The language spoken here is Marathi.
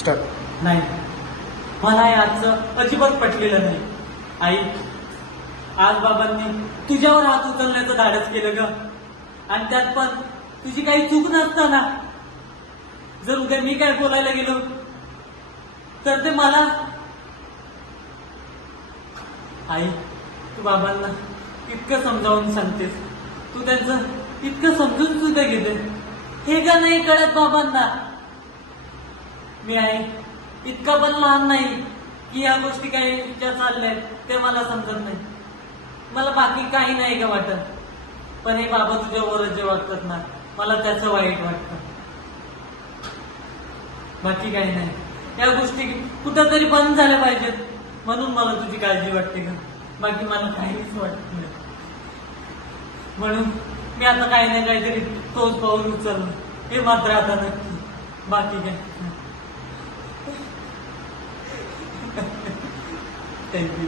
स्टार्ट. नाही, मला हे आजचं अजिबात पटलेलं नाही. आई, आज बाबांनी तुझ्यावर हात उचलण्याचं धाडस केलं ग. आणि त्यात पण तुझी काही चूक नसताना. जर उद्या मी काय बोलायला गेलो तर ते मला. आई, तू बाबांना इतकं समजावून सांगतेस, तू त्यांचं इतकं समजून सुद्धा घेते, हे का नाही कळत बाबांना? मी आई इतका पण लहान नाही की या गोष्टी काही ज्या चालल्या ते मला समजत नाही. मला बाकी काही नाही का वाटत, पण हे बाबा तुझ्यावरच जे वागतात ना, मला त्याचं वाईट वाटतं. बाकी काही नाही. या गोष्टी कुठंतरी बंद झाल्या पाहिजेत म्हणून मला तुझी काळजी वाटते का. बाकी मला काहीच वाटत नाही. म्हणून मी आता काही ना काहीतरी ठोस पाऊल उचललं, हे मात्र आता नक्की. बाकी काय. थँक्यू.